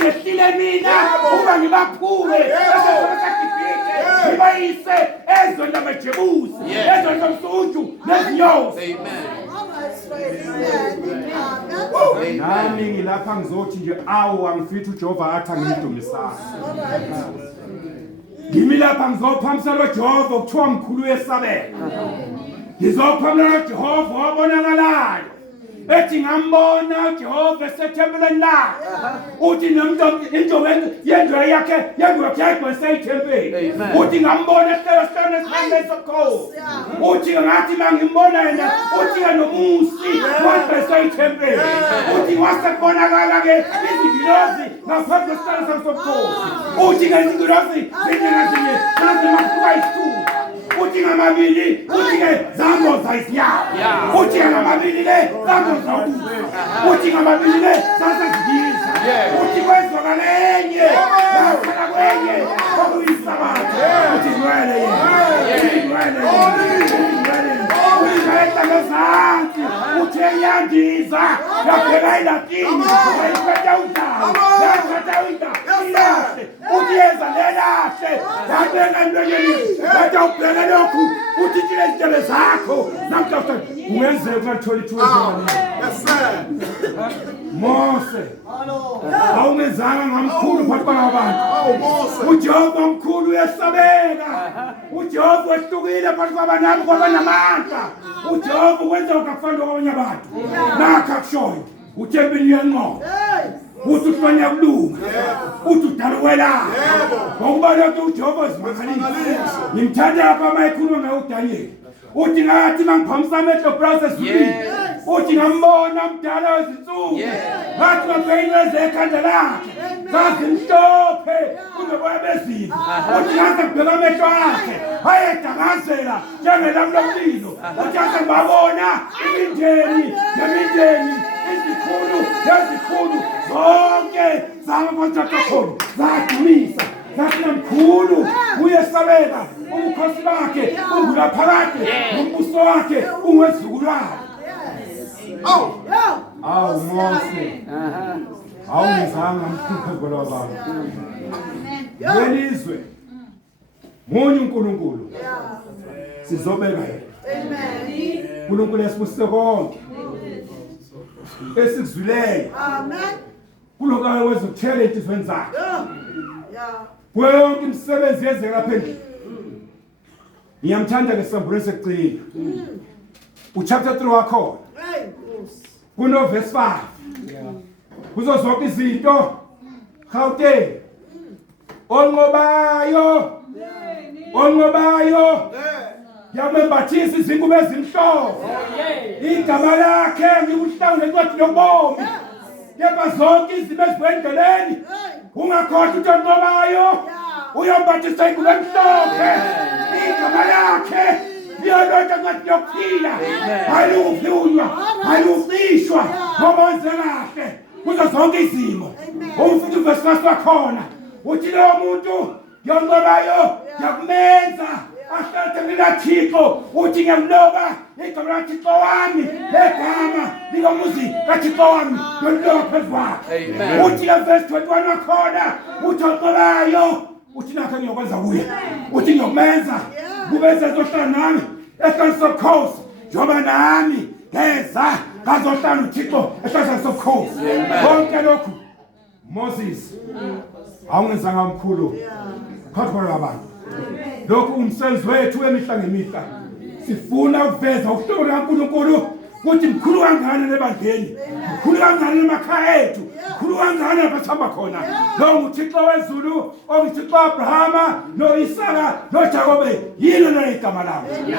ngehlile mina uba ngibaphume ngibayise ezweni lamajebusi ezweni lomsundu nezinyosi. Nami ngilapha ngizothi nje awu angifithi uJehova athi angimdumisana. Ngimi lapha ngizophamisa loJehova okuthiwa mkhulu wesabela. Ngizophamisa loJehova wabonakalayo. Ethi ngambona uJehova esethempelini lakhe. Uthi nomuntu injongo yendwe yakhe yayigwesethempelini. Uthi ngambona esihlalo esihambe sokhozi. Uthi ngathi mangimbona yena uthi nomusi wagwesethempelini. Uthi wasebonakala ke izingilosi ngaphambi kwesihlalo sokhozi. Uthi ngezingilosi zinyengazinye zazimakuba isithupha. Uthi ngamabili uthi ke zamboza isiyawo. Uthi ngamabili le zamboza ubuso. Uthi ngamabili le zasezidiza. Uthi kwezwakalenye lakhala kwenye okuyisabatha. Uthi ngwele yena uyibetha ngezansi uthi eyandiza yaphela ilatini uyiphetha udaba yathatha udaba uthi yeza lelahle yabeka entweni batha ubheka lokhu uthi thile izitebe zakho namhla ungenzeka ungatholi ithuba. Mose awungezanga ngamkhulu phakathi kwabantu. uJehova mkhulu uyesabeka. uJehova wehlukile phakathi kwabantu kwabanamandla. uJehova wenza ukufana kwabanye abantu. Nakho akushoyo uthempeli yenqondo uthi ufanya kulunga uthi udaluwela ngokuba lokho uJehova zimangalisa. Ngimthanda apha mayikhuluma ngaye uDaniel. Uthi ngathi mangiphamisa amehlo process uthi ngambona mdala wezinsuku ngathi ngabhekile zekhanda lakhe zazimhlophe kunoboya bezimvu. Uthi ngathi ngibheka amehlo akhe ayedangazela njengelami lomlilo. Uthi ngathi ngibabona imindeni nemindeni izikhulu nezikhulu zonke zamabantu zadumisa zathi mkhulu uyesabeka. Ubukhosi bakhe ungulaphakade nombuso wakhe ungezizukulwane. Awu Mose awungizanga mhluphe kwalabantu. Welizwe munye uNkulunkulu sizobeka yena. uNkulunkulu esibusise konke esikuzwileyo kulokho wezokuthela ezintweni zakhe. Yonke imisebenzi yenzeka lapha endlini. Ngiyamthanda ngesambulu sekugcina. Uchapter 3 wakho kuno verse 5. Kuzo zonke izinto Gauteng onqobayo yamembathisa izingubo ezimhlophe. Igama lakhe ngikuhlawule encwadini yobomi. Kepha zonke izimo ezibendleleni ungakhohlwa ukuthi onqobayo uyombathisa ingubo emhlophe. Igama lakhe liyolontsha encwadini yokuphila. Ayikuphunywa ayikufishwa ngoba wenze kahle kuzo zonke izimo. Umfundi verse 1 wakhona uthi lo muntu yonqobayo yakumenza ahlale kaThixo. Uthi ngiyamloba igama laThixo wami negama likamuzi kaThixo wami ngiyamloba phezu kwakhe. Uthi verse 21 wakhona uthi onqobayo uthi nakho ngiyokwenza kuye. Uthi ngiyokumenza kube sezohlala nami esihlalo sobukhosi njengoba nami ngeza ngazohlala uThixo esihlalo sobukhosi. Konke lokhu Moses awungenzanga mkhulu phakathi kwabantu. Lokhu umsebenzi wethu emihla ngemihla. Sifuna ukuveza ukuhlobela kaNkulunkulu ukuthi mkhulu kangani lebandleni, mkhulu kangani emakhaya ethu, mkhulu kangani lapha sihamba khona. Lo nguThixo wezulu, onguThixo Abrahama, noIsaka, noJakobe. Yilo igama lakhe.